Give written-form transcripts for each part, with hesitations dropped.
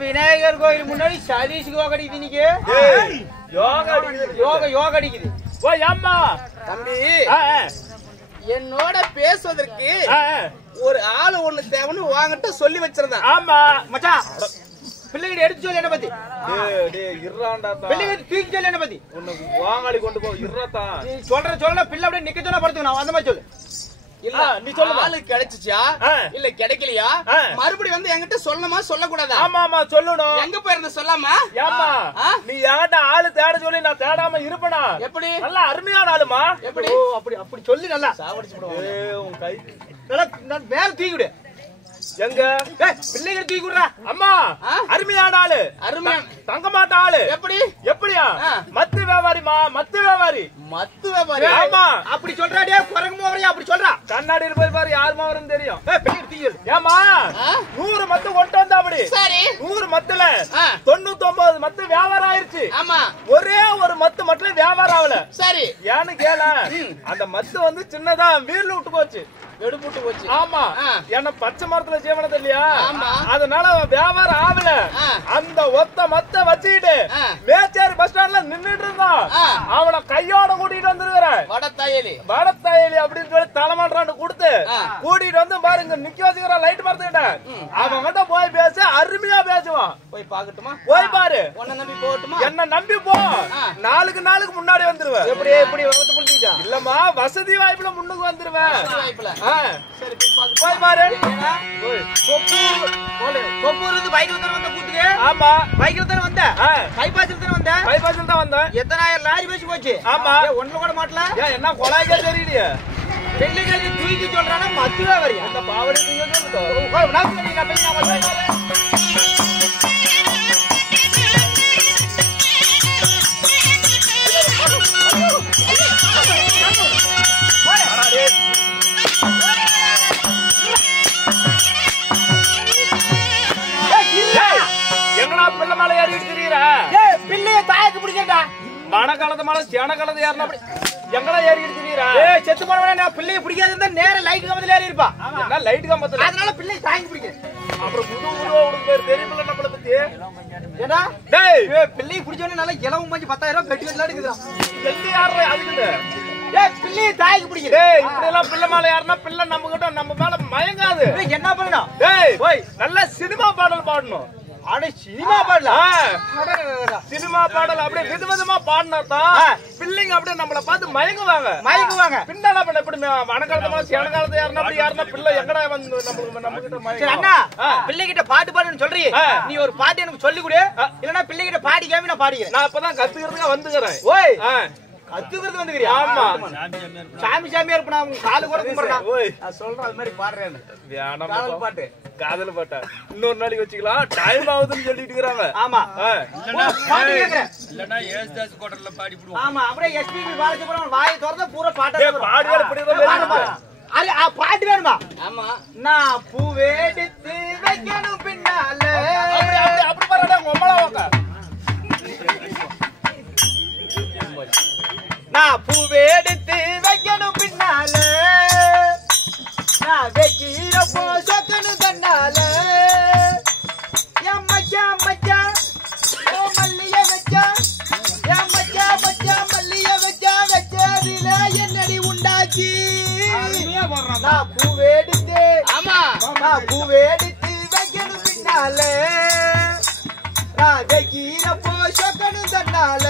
விநாயகர் கோயில் முன்னாடி சதீஷ் யோகா அடிக்குது இன்னைக்கு. யோகா அடிக்குது. தம்பி என்னோட பேசுவதற்கு ஒரு ஆளு ஒண்ணு தேவைன்னு வாங்கிட்டு சொல்லி வச்சிருந்தேன். ஆமா மச்சான், பிள்ளைகிட்ட எடுத்து சொல்லி என்ன பத்தி பிள்ளைகிட்ட தூக்கி சொல்லி என்ன பத்தி வாங்காளி கொண்டு போ இருறா சொல்ற பிள்ளை அப்படியே நிக்க சொன்னா படுத்துக்கணும். அந்த மாதிரி சொல்லு. இல்ல நீ சொல்ல ஆளு கிடைச்சிச்சா இல்ல கிடைக்கலையா மறுபடியும் வந்து என்கிட்ட சொல்லணுமா சொல்லக்கூடாதா? ஆமா ஆமா சொல்லணும். எங்க போயிருந்த சொல்லாமா? ஏமா நீ என்கிட்ட ஆளு தேட சொல்லி நான் தேடாம இருப்பேனா? எப்படி? நல்லா அருமையான ஆளுமா. எப்படி? அப்படி அப்படி சொல்லி நல்லா சாவடிச்சு போடுவாங்க. உன் கை நல்லா மேல தூக்கி விடு. எங்க பிள்ளைங்க தூக்கி விடுறா. அம்மா அருமையான ஆளு, அருமையான தங்க மாட்ட ஆளு. எப்படி? எப்படியா? மத்து வியாபாரிமா, மத்து வியாபாரி. மத்து வியாபாரி? ஆமா அப்படி சொல்றாடியா. குரங்கு மோவரையா அப்படி சொல்றா. கண்ணாடியில் போய் பாரு யார் மாவரும் தெரியும். ஏமா 100 மத்து கொண்டு வந்தா அப்படி. சரி 100 மத்துல 99 மத்து வியாபாரம் ஆயிருச்சு. ஆமா ஒரே ஒரு மத்து மட்டும் வியாபாரம் ஆகல. சரி ஏன்னு கேள, அந்த மத்து வந்து சின்னதா வீர்ல விட்டு போச்சு, எடுப்புட்டு போச்சு. ஆமா என்ன பச்சை மரத்துல ஜீவனது இல்லையா, அதனால வியாபாரம் ஆகல. அந்த ஒத்த மத்த வச்சுக்கிட்டு மேச்சேரி பஸ் ஸ்டாண்ட்ல நின்னுட்டு இருந்தான். அவனை கையோட கூட்டிட்டு வந்துருக்கிறேன். வடத்தாயலி அப்படின்னு சொல்லி தலைமாட்டான்னு கொடுத்து கூட்டிட்டு வந்து பாருங்க நிக்க வச்சுக்கிற லைட் மரத்துக்கிட்ட. அவன் கிட்ட போய் பேச அருமையா பேசுவான். போய் பாக்கட்டுமா? போய் பாரு. உன்னை நம்பி போகட்டுமா? என்ன நம்பி போ. நாளுக்கு முன்னாடி வந்துருவேன். எப்படி எப்படி புரிஞ்சுச்சா? இல்லம்மா வசதி வாய்ப்புல முன்னுக்கு வந்துருவேன். போய் பாரு. பைக்ல தானே வந்த கூத்துக்கு? ஆமா பைக்ல தானே வந்த. பைபாஸ்ல தானே வந்த? பைபாஸ்ல தான் வந்தேன். எத்தனாயிரம் லாரி பேசி போச்சு. ஆமா ஒண்ணு கூட மாட்டல. என்ன கொலாய்க்கா தெரியலையே. பெண்ணுக்கு தூக்கி சொல்றானா மத்துவே வரி. அந்த பாவடி பிள்ளை மேல ஏறிட்டு திரியற. பிள்ளை மணக்காலத்து மேல சேன காலத்து ஏறினா அப்படி எங்கடா ஏறி இருக்கிறீரா? செத்து போனவனே நான் பிள்ளையை பிடிக்காது இருந்தா நேர லைட் கம்பத்துல ஏறி இருப்பா. என்ன லைட் கம்பத்துல? அதனால பிள்ளை தாங்கி பிடிக்க. அப்புறம் புது உருவா உனக்கு பேர் தெரியுமில்ல நம்மள பத்தி. ஏடா டேய் பிள்ளை பிடிச்சவனே நல்லா இலவம் மஞ்சி 10,000 ரூபாய் கட்டி வச்சலாம் இருக்குடா. கட்டி யாரா அதுக்கு? ஏய் பிள்ளை தாங்கி பிடிக்க. டேய் இப்படி எல்லாம் பிள்ளை மேல யாரனா பிள்ளை நம்ம கிட்ட நம்ம மேல மயங்காது. என்ன பண்ணணும்? டேய் ஓய் நல்ல சினிமா பாடல் பாடணும். அட சினிமா பாடல? சினிமா பாடல் அப்படியே விதவிதமா பாடினாதான் பிள்ளைங்க அப்படியே நம்மள பார்த்து மயங்குவாங்க. பின்னால பண்ண எப்படி மணக்காலத்தமா சேன காலத்தை யாருன்னா பிள்ளை எங்கடா வந்து நம்ம கிட்ட மயங்க. அண்ணா பிள்ளை கிட்ட பாட்டு பாடுன்னு சொல்றீ, நீ ஒரு பாட்டு எனக்கு சொல்லி கொடு. இல்லன்னா பிள்ளை கிட்ட பாடிக்காம நான் பாடிக்கிறேன். நான் அப்பதான் கத்துக்கிறதுக்கு வந்துக்கிறேன். ஓய் கத்துக்கிறது வந்துக்கிறியா? ஆமா சாமியா இருப்பா. உங்க காலு கூட கும்பிடுறா. ஓய் நான் சொல்றேன் அது மாதிரி பாடுறேன்னு. வேணாம் காதல் பாட்டு. காதல் பாட்டா இன்னொரு நாளைக்கு வச்சுக்கலாம். டைம் ஆகுதுன்னு சொல்லிட்டு இருக்காங்க. ஆமா பாட்டு கேக்குறேன். இல்லனா ஏஸ்தாஸ் கோட்டர்ல பாடி போடுவோம். ஆமா அப்படியே எஸ்பிபி பாலசுப்ரமணியன் வாயை திறந்தா பூரா பாட்டா வரும். பாடுவேல இப்படிதான் அரே பாட்டு வேணுமா? ஆமா நான் பூவே எடுத்து வைக்கணும் பின்னால. அப்படி பாருடா உம்மளா வாங்க. நான் பூவே எடுத்து வைக்கணும் பின்னால, நான் வைக்கிறப்போ சொக்கணும் தன்னால. என் மச்சான் மச்சான் ஓ மல்லிய வச்சா, என் மச்சான் மச்சான் மல்லிய வச்சா வச்சதில என்னடி உண்டாச்சு. நான் பூவே எடுத்து ஆமா நான் பூவே எடுத்து வைக்கணும் பின்னால, நான் வைக்கிறப்போ சொக்கணும் தன்னால.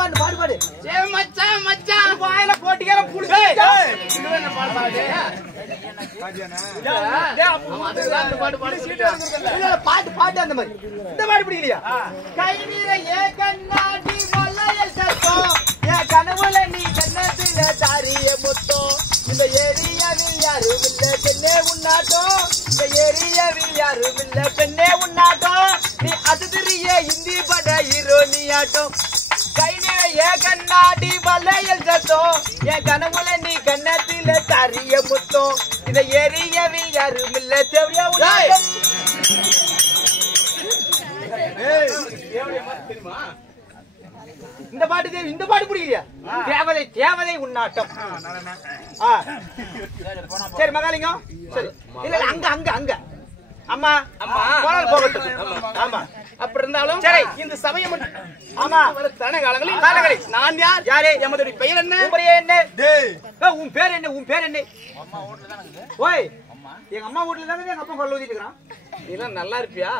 பாடு பாடு ஏ மச்சான் மச்சான் வாயில போட்டிக்கற புடிச்சு இன்னும் பாடு பாடு பாட்டு பாட்டு அந்த மாதிரி இந்த பாடு பிடிக்கலையா? கை நீர ஏ கண்ணாடி மலையல் சத்தம், என் கனவுல நீ கண்ணத்துல தாரிய முத்தம். இந்த ஏரியாவில் யாரும் இல்ல பெண்ணே உன்னாட்டம், இந்த ஏரியாவில் யாரும் இல்ல பெண்ணே உன்னாட்டம். நீ அது தெரிய இந்தி பட ஹீரோ நீ ஆட்டம். கை நீர ஏ கண்ணாடி மலையல் சத்தம், என் கனவுல நீ கண்ணத்துல தாரிய முத்தம். இந்த ஏரியாவில் யாரும் இல்ல தேவையா உன்னாட்டம். இந்த பாட்டு பிடிக்கலையா? தேவதை தேவதை உன்னாட்டம். சரி மகாலிங்கம் சரி இல்ல அங்க அங்க அங்க அம்மா அம்மா போகட்டும். ஆமா அப்படி இருந்தாலும் சரி இந்த சமயம் ஆமா காலங்களில் நான் யார் யாரே எமது பெயர் என்ன என்ன உன் பேர் என்ன உன் பேர் என்ன? ஓய் எங்க அம்மா வீட்டுல தானே எங்க அப்பா கொள்ள ஊதிட்டு இருக்கான். நீ எல்லாம் நல்லா இருப்பியா?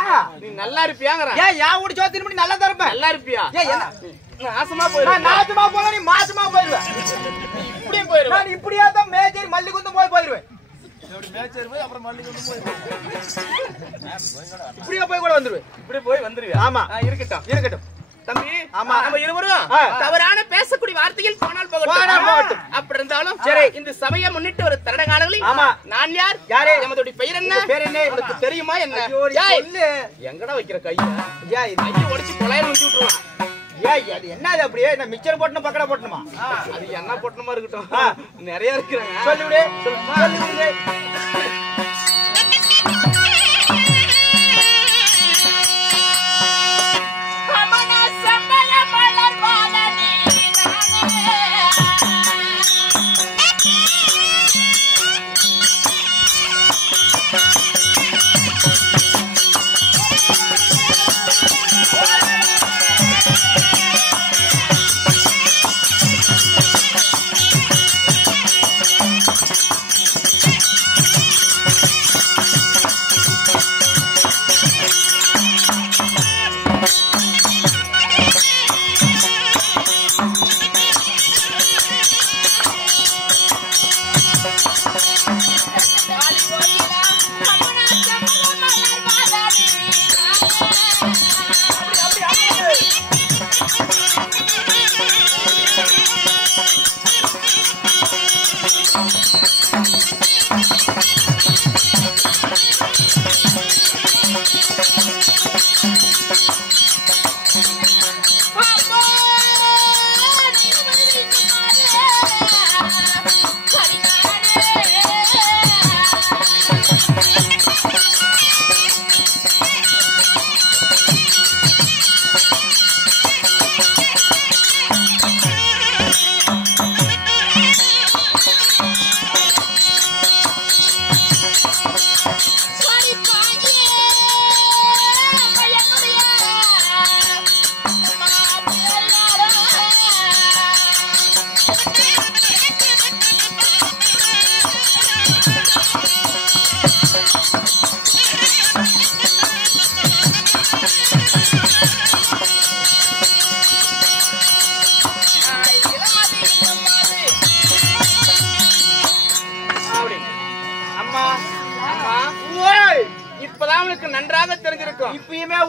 ஏன் நீ நல்லா இருப்பியாங்கற? ஏன் யா வீட்டு சோத்தின பண்ணி நல்லா தரப்பேன். நல்லா இருப்பியா? ஏன் என்ன நாசமா போயிரு. நான் நாசமா போனா நீ மாசமா போயிடுவ. இப்படியே போயிடுவ. நான் இப்படியே தான் மேஜர் மல்லிகுந்தம் போயிடுவேன். மேஜர் போய் அப்புறம் மல்லிகுந்தம் போயிடுவேன். இப்படியே போய் கூட வந்துருவேன். இப்படியே போய் வந்துருவியா? ஆமா இருக்கட்டும் இருக்கட்டும் தம்பி. ஆமா நம்ம இருவரும் தவறான பேசக்கூடிய வார்த்தைகள் போனால் போகட்டும். அப்படி இருந்தாலும் சரி இந்த சபையை முன்னிட்டு ஒரு தரட காலங்களில் நான் யார் யாரே எமது பெயர் என்ன பேர் என்ன உனக்கு தெரியுமா என்ன? சொல்லு எங்கடா வைக்கிற கையை கையை உடைச்சு கொலையில ஊத்தி விட்டுருவான். ஏய் அது என்னது அப்படியே நான் மிச்சர் போட்டணும் பக்கடா போட்டணுமா? அது என்ன போட்டணுமா இருக்கட்டும் நிறைய இருக்குறாங்க. சொல்லு விடு சொல்லு விடு.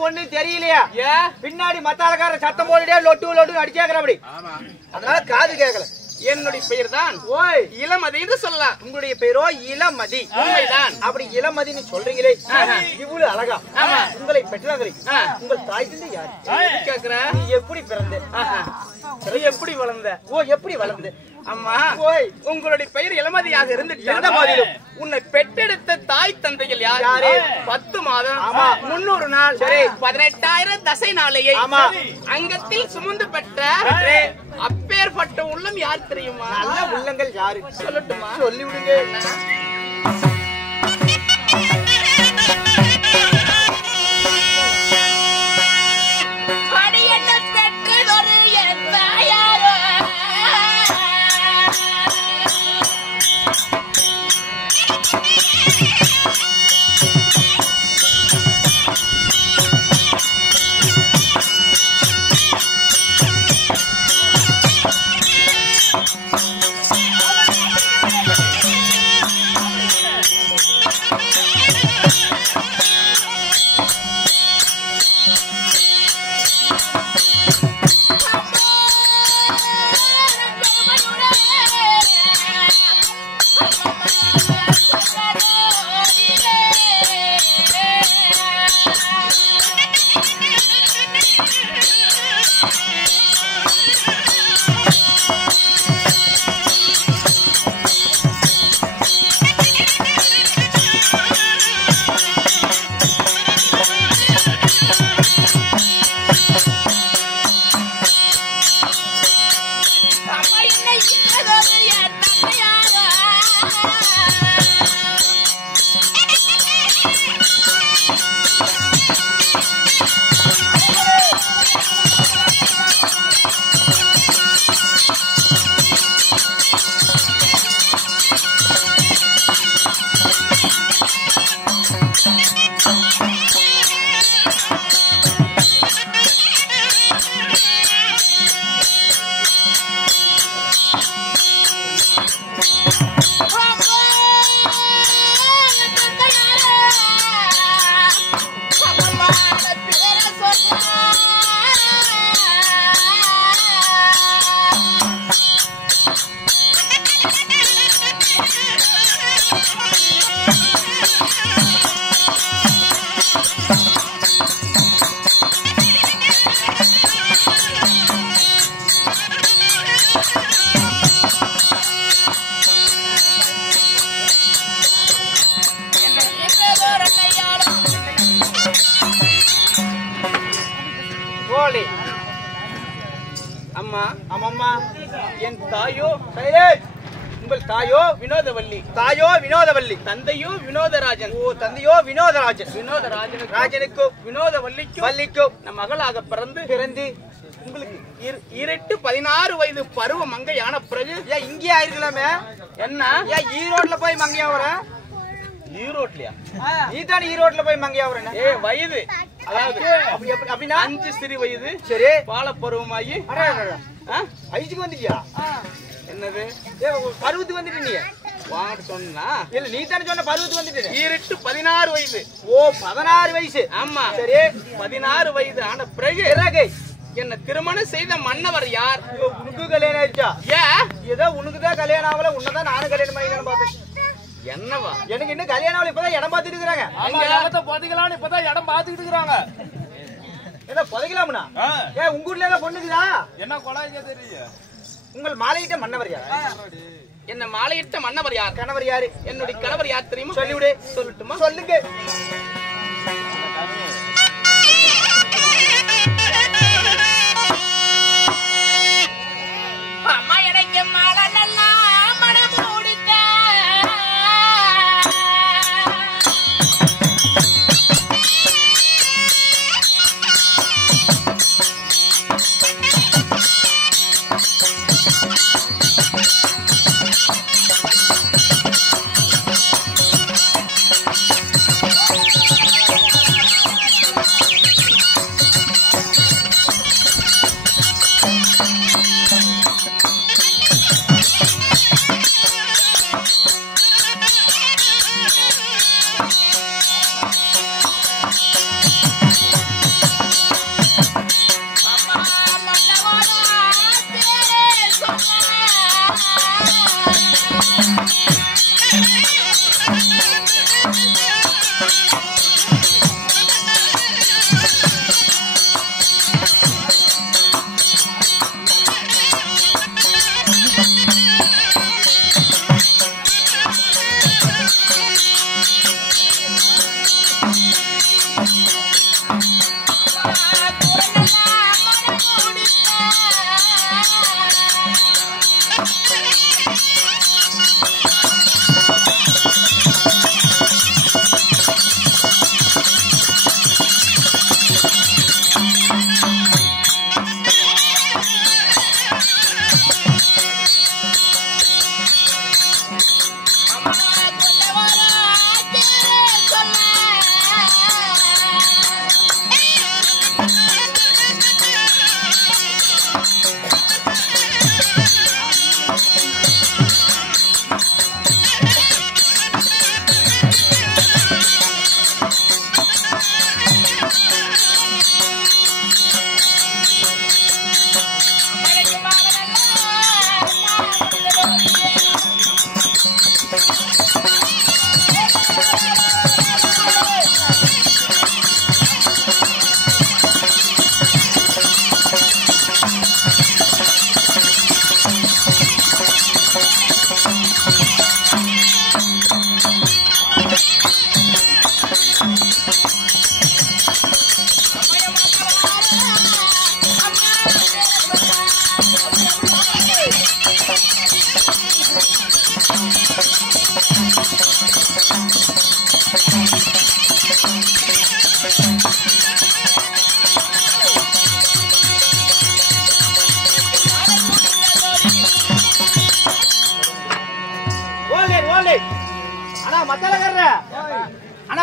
ஒண்ணும் தெரியலையா? பின்னாடி மத்தாளக்கார சத்தம் போட்டுட்டே லொட்டு லொட்டு அடிச்சாக்குற அப்படி. அதனால காது கேட்கல. என்னுடைய பெயர் தான் இளமதி என்று சொல்லலாம். உங்களுடைய பெயரோ இளமதி. உண்மைதான். அப்படி இளமதி சொல்றீங்களே, இவ்வளவு அழகா உங்களை பெற்றவரை உங்கள் தாய் தந்தை யாரு கேக்குற? நீ எப்படி பிறந்த? எப்படி வளர்ந்த? எப்படி வளர்ந்த? அம்மா உங்களுடைய பெயர் இளமதியாக இருந்துட்டு உன்னை பெற்றெடுத்த தாய் தந்தைகள் யாரு? 10 மாதம் 300 நாள் 18,000 தசை நாளையை அங்கத்தில் சுமந்து பெற்ற அப்பேற்பட்ட உள்ளம் யார் தெரியுமா? நல்ல உள்ளங்கள் யாரு சொல்லட்டுமா? சொல்லி விடுங்க. அம்மா அம்மம்மா என் தாயோ உங்கள் தாயோ வினோதவல்லி. தாயோ வினோதவல்லி. தந்தையோ வினோதராஜன். தந்தையோ வினோதராஜன். ராஜனுக்கும் வள்ளிக்கும் நம் மகளாக பிறந்து உங்களுக்கு 16 வயது பருவ மங்கையான பிறகு இங்கே ஆயிருக்கலாமே. என்ன ஈரோட்ல போய் மங்கையா வர? ஈரோட்லயா? நீ தானே ஈரோட்ல போய் மங்கையா வர? வயது அதாவது அப்படின்னா 5 சிறு வயது. சரி. பால பருவமாயி வயசுக்கு வந்துட்டியா? என்னது பருவத்துக்கு வந்துட்டு நீ வாங்க சொன்னா? இல்ல நீ தானே சொன்ன பருவத்துக்கு வந்துட்டு. 16 வயது. 16 வயசு. ஆமா. சரி. 16 வயது ஆன பிறகு என்ன திருமணம் செய்த மன்னவர் யார்? உனக்கு கல்யாணம் ஆயிடுச்சா? ஏதோ உனக்குதான் கல்யாணம் ஆகல, உன்னதான் நானும் கல்யாணம் பண்ணிக்கணும் பார்த்தேன். என்னவா? எனக்கு இன்னும் கல்யாணம் ஆகல, இப்பதான் இடம் பார்த்துட்டு இருக்காங்க. புதைக்கலாம்னு இப்பதான் இடம் பார்த்துக்கிட்டு இருக்காங்க. என்ன புதைக்கலாம்னா? உங்க ஊர்ல எல்லாம் பொண்ணுக்குதா? என்ன கொலாய்க்க தெரியும்? உங்கள் மாலையிட்ட மன்னவர் யார்? என்ன மாலையிட்ட மன்னவர் யார்? கணவர் யாரு? என்னுடைய கணவர் யார் தெரியுமா? சொல்லிவிடு. சொல்லட்டுமா? சொல்லுங்க. அம்மா எனக்கு மாலை நல்லா மனம் முடித்த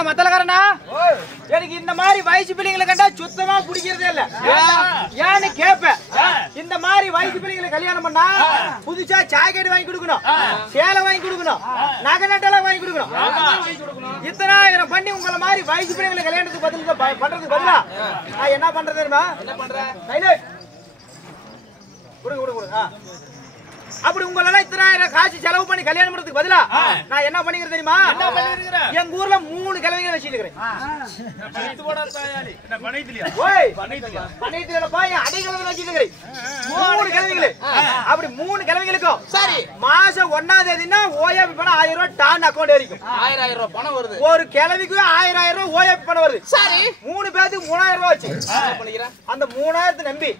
மத்தலக்காரனா எனக்கு இந்த மாதிரி வயசு பிள்ளைங்களை கண்டா சுத்தமா பிடிக்கிறதே இல்ல. ஏன்னு கேப்ப இந்த மாதிரி வயசு பிள்ளைங்களை கல்யாணம் பண்ணா புதுசா ஜாக்கெட் வாங்கி கொடுக்கணும், சேலை வாங்கி கொடுக்கணும், நகை நட்டெல்லாம் வாங்கி கொடுக்கணும். இத்தனாயிரம் பண்ணி உங்களை மாதிரி வயசு பிள்ளைங்களை கல்யாணத்துக்கு பண்றதுக்கு பதிலா நான் என்ன பண்றது தெரியுமா? என்ன பண்றேன் கையில கொடுங்க. அப்படி உங்களெல்லாம் இத்தனாயிரம் காசு செலவு பண்ணி கல்யாணம் பண்றதுக்கு பதிலா நான் என்ன பண்ணிக்கிறேன் தெரியுமா? எங்க ஊர்ல 3 கிழமைகளை வச்சிட்டு இருக்கிறேன். அப்படி 3 கிழமைகளுக்கும் சரி மாசம் 1ஆம் தேதினா ஓஏபி பணம் 1000 ரூபாய் டான் அக்கௌண்ட் வரைக்கும் 1000 ரூபாய் பணம் வருது. ஒரு கிழமைக்கு 1000 ரூபாய் ஓஏபி பணம் வருது. சரி 3 பேருக்கு 3000 ரூபாய் வச்சு அந்த 3000 நம்பி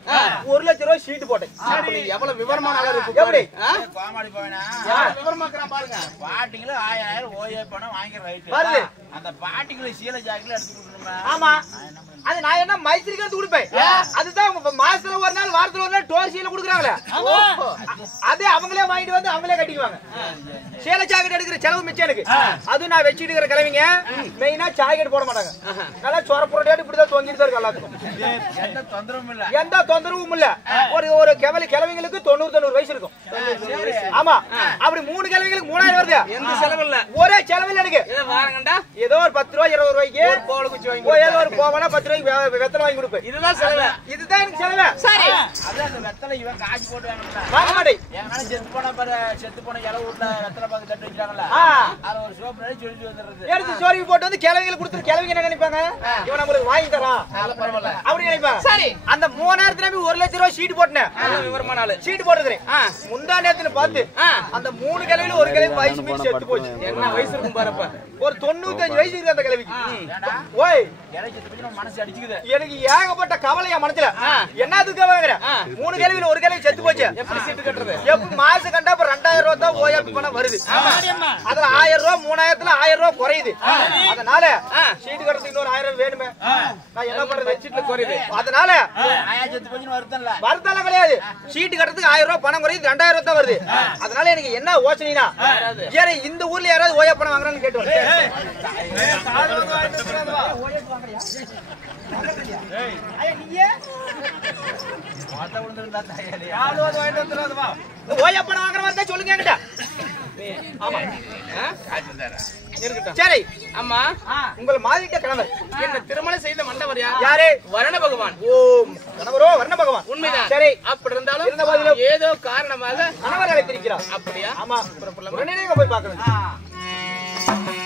1 லட்சம் ரூபாய் சீட்டு போட்டேன். எவ்வளவு விவரமான ஆளா இருக்கு எப்படி கோமாளி போவேனா விவரமாக்குறான் பாருங்க. பாட்டிங்களும் 1000 ஓஏ பணம் வாங்கிற ரைட் வருது. அந்த பாட்டிங்களை சீலை ஜாக்கெட்ல எடுத்து கொடுக்கணுமா? ஆமா அது நான் என்ன மைத்திரிக்கு எடுத்து கொடுப்பேன். அதுதான் மாசத்துல ஒரு நாள் வாரத்துல ஒரு நாள் டோர் சீலை கொடுக்குறாங்களே அதே அவங்களே வாங்கிட்டு வந்து அவங்களே கட்டிக்குவாங்க. சேலை ஜாக்கெட் எடுக்கிற செலவு மிச்சம் எனக்கு. அது நான் வச்சுட்டு இருக்கிற கிழவிங்க மெயினா ஜாக்கெட் போட மாட்டாங்க. நல்லா சொர புரட்டாட்டு இப்படிதான் தொங்கிட்டு தான் இருக்கு எல்லாத்துக்கும். எந்த தொந்தரவும் இல்ல. ஒரு கிழவிங்களுக்கு 90 வயசு இருக்கும். ஆமா அப்படி 3 கிழவிங்களுக்கு 3000 வருது. எந்த செலவு இல்ல. ஒரே செலவு இல்ல எனக்கு. ஏதோ ஒரு 10 ரூபாய் 20 ரூபாய்க்கு போல குச்சி வாங்கி ஏதோ ஒரு போவனா 10 ரூபாய்க்கு வெத்தலை வாங்கி கொடுப்பேன். இதுதான் செலவு. இதுதான் எனக்கு செலவு. சரி அதான் அந்த வெத்தலை இவன் காசு போட்டு வாங்க மாட்டேன். ஏன்னா செத்து போன இலை வீட்டுல வெத்தலை பாக்கு தட்டு வச்சாங்கல்ல அது ஒரு சோப்பு சொல்லி வந்துடுறது. எடுத்து சோரி போட்டு வந்து கிழவிகளுக்கு கொடுத்துட்டு கிழவிங்க என்ன நினைப்பாங்க? இவன் நம்மளுக்கு வாங்கி தரான் அப்படி நினைப்பாங்க. சரி அந்த 3000 நம்பி 1 லட்சம் ரூபாய் சீட்டு போட்டேன். விவரமான ஆளு சீட்டு போட்டுக்கிறேன். முந்தா நேரத்துல பார்த்து அந்த 3 கிழவில ஒரு கிழவி வயசு மீறி செத்து போச்சு. என்ன வயசு இருக்கும் பாருப்ப ஒரு 95 வயசு இருக்கு அந்த கிழவிக்கு. ஓய் மனசு அடிச்சுக்குது. எனக்கு ஏகப்பட்ட கவலையா மனசுல. என்னதுக்கு வாங்குற 3 கிழவில ஒரு கிழவி செத்து போச்சு. எப்படி சீட்டு கட்டுறது? எப்படி மாசம் கண்டா 2000 ரூபாய் தான் ஓஏபி பணம் வருது. அதுல 1000 ரூபாய் 3000த்துல 1000 ரூபாய் குறையுது. அதனால சீட்டு கட்டுறதுக்கு இன்னொரு 1000 வேணுமே. நான் என்ன பண்றது? சீட்டுல குறையுது. அதனால வருத்தம் கிடையாது. சீட்டு கட்டுறதுக்கு 1000 ரூபாய் பணம் குறையுது. 2000 ரூபாய் தான் வருது. அதனால எனக்கு என்ன யோசனைனா இந்த ஊர்ல யாராவது ஓஏபி பணம் வாங்குறான்னு கேட்டு ஓயப்பணம் வாங்குற மாதிரி சொல்லுங்க என்கிட்ட. சரி அம்மா உங்களை மாதிரிட்ட கணவர் என்ன திருமணம் செய்த மண்டவர் யாரு? வரண பகவான். ஓம் கணவரோ வரண பகவான். உண்மைதான். சரி அப்படி இருந்தாலும் ஏதோ காரணமாக கணவர் அழைத்திருக்கிறார். அப்படியா? ஆமா உடனே போய் பார்க்கணும். Bye.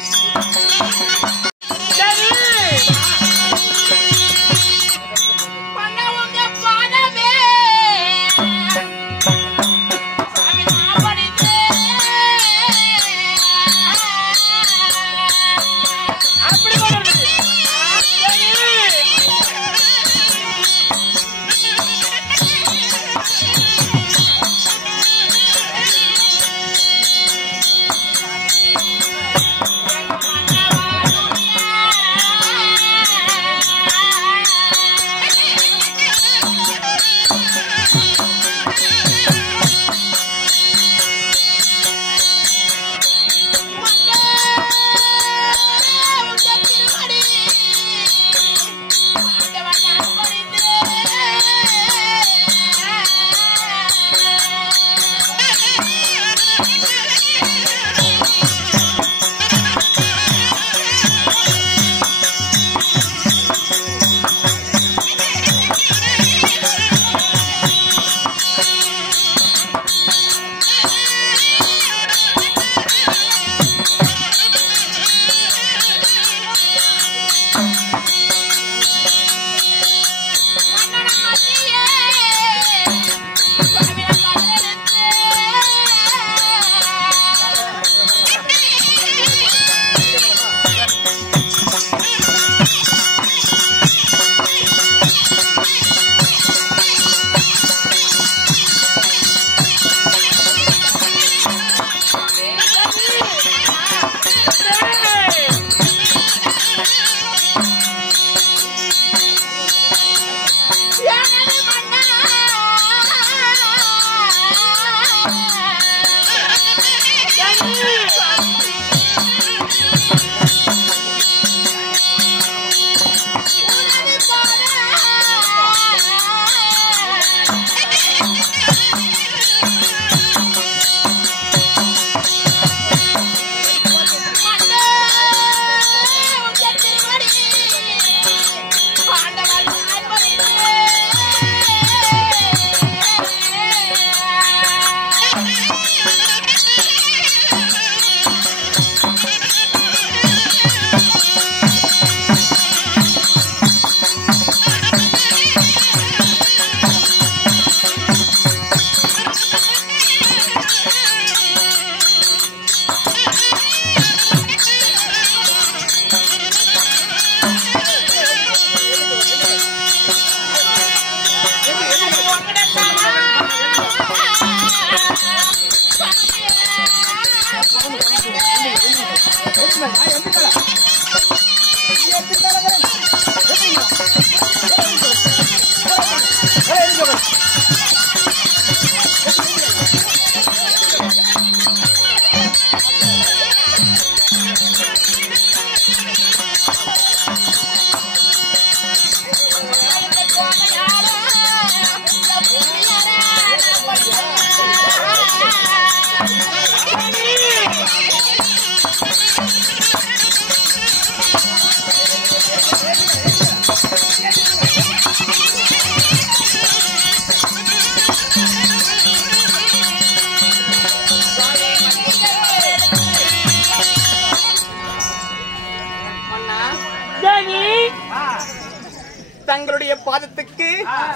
தங்களுடைய பாதத்துக்கு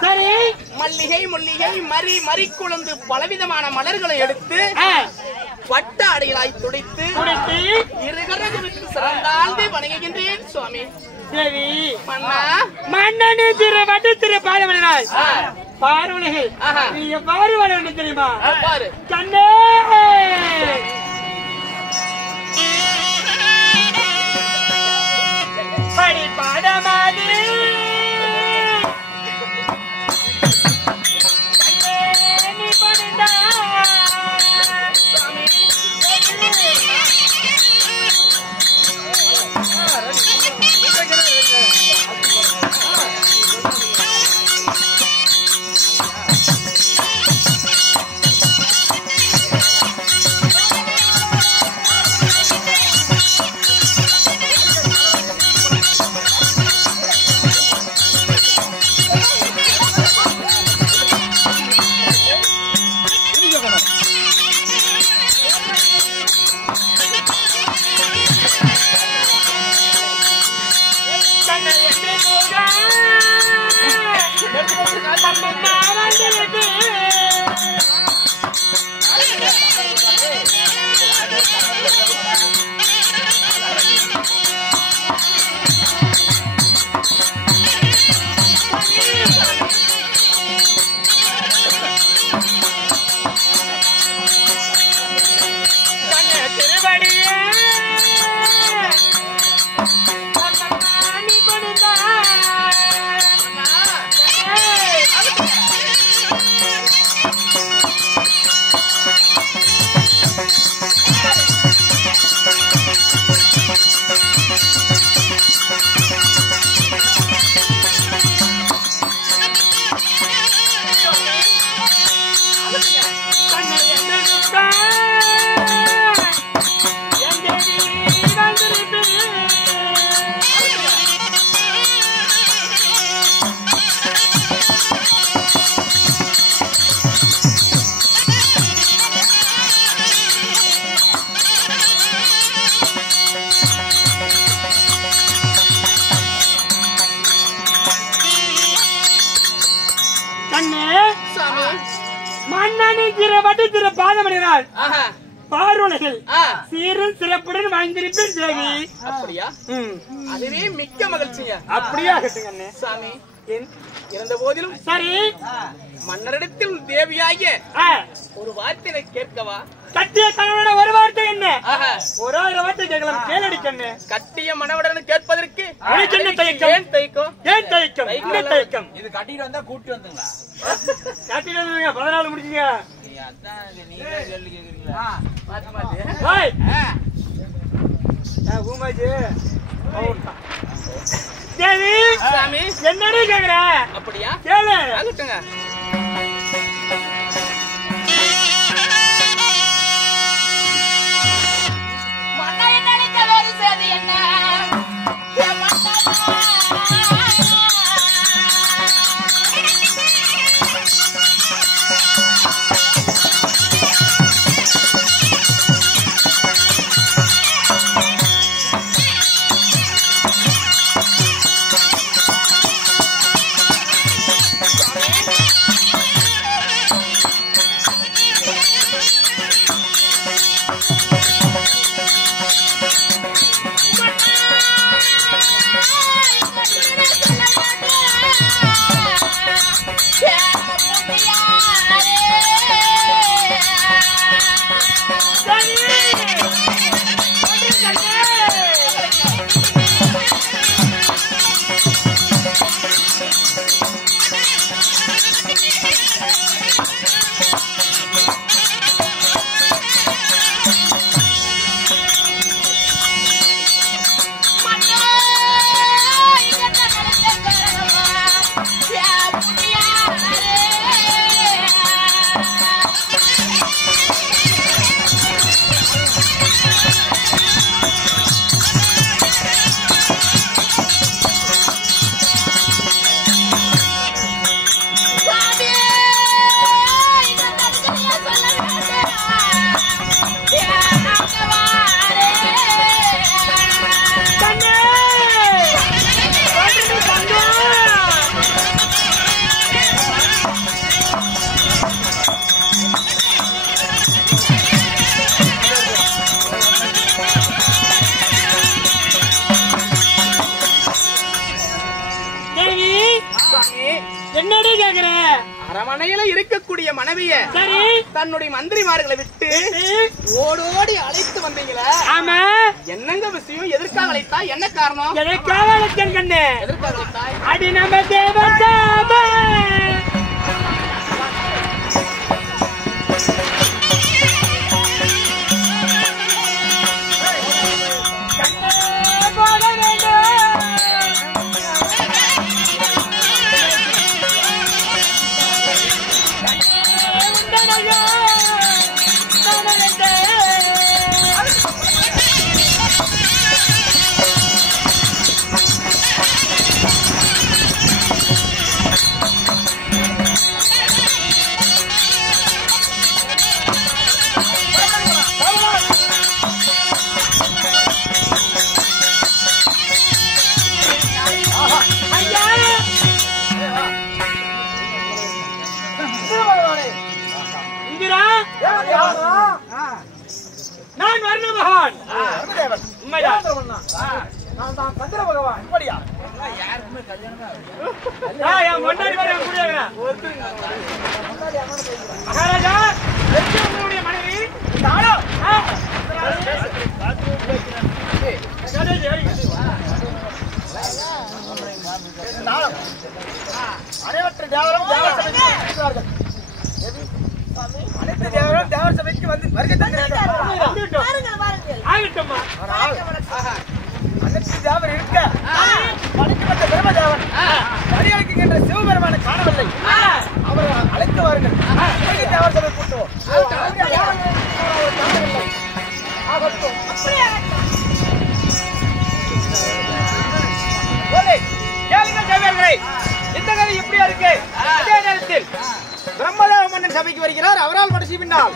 சரி மல்லிகை முல்லிகை மரி மறிக்குழந்து பலவிதமான மலர்களை எடுத்து பட்ட அடைகளாய் துடைத்து இருகரகத்துக்கு சிறந்தாழ்ந்து வணங்குகின்றேன் சுவாமி. தேவி மன்னா மன்னனே திரு திரு பாதமனாய் பார்வனைகள் நீ எவ்வாறு வளரணும் தெரியுமா? பாரு கண்ணே படி பாடமாடி பார்வனைகள் சீரும் சிறப்புடன் வாழ்ந்திருப்பேன் தேவி. அப்படியா? அதுவே மிக்க மகிழ்ச்சிங்க. அப்படியா கட்டுங்க சாமி இருந்த போதிலும் சரி மன்னரிடத்தில் தேவியாகிய ஒரு வார்த்தை கேட்கவா? கட்டிய கணவனோட ஒரு வார்த்தை என்ன? ஒரு 1000 வார்த்தை கேட்கலாம். கேளடி கண்ணு. கட்டிய மணவடன் கேட்பதற்கு என்ன தயக்கம்? ஏன் தயக்கம்? ஏன் தயக்கம்? என்ன தயக்கம்? இது கட்டிட்டு வந்தா கூட்டி வந்துங்களா? கட்டிட்டு வந்துங்க 14 முடிச்சீங்க. அதான் நீங்களே கேள்வி கேக்குறீங்களா? மாத்தி மாத்தி. ஹாய் பூமாஜி தேவி சாமி என்னடி கேக்குற? அப்படியா? கேளு. ஆகட்டுங்க. அரமனையில இருக்கக்கூடிய மனைவிய சரி தன்னுடைய மந்திரிமார்களை விட்டு ஓடோடி அழைத்து வந்தீங்களா? ஆமா. என்னங்க விஷயம்? எதற்காக அழைத்தா? என்ன காரணம்? எதற்காக அழைத்தேன் கண்ணு? எதற்காக அழைத்தாய்? அடி நம்ம தேவதாமே நான் வர்ண பகவான். உண்மைதான். நான் தான் சந்திர பகவான். இப்படியா? யாருக்குமே கல்யாணமே என் முன்னாடி வர முடியாதுங்க. மகாராஜா, உங்களுடைய மனைவி நானோ அனைவற்ற தேவரும் தேவர் சபைக்கு இருக்கிறார்கள். அனைத்து தேவரும் தேவர் சபைக்கு வந்து வருகை தந்திருக்கிறார்கள். ஆகட்டும்மா. அனைத்து தேவர் இருக்க படைக்கப்பட்ட பிரம்மதேவன் பரியாளிக்கின்ற சிவபெருமானை காணவில்லை. அவரை அழைத்து வாருங்கள். தேவர் சபை கூட்டுவோம். கேளுங்கள் தேவர்களே, இந்த கதை எப்படியா இருக்கு? அதே நேரத்தில் பிரம்மதேவ மன்னன் சபைக்கு வருகிறார். அவரால் கடைசி பின்னால்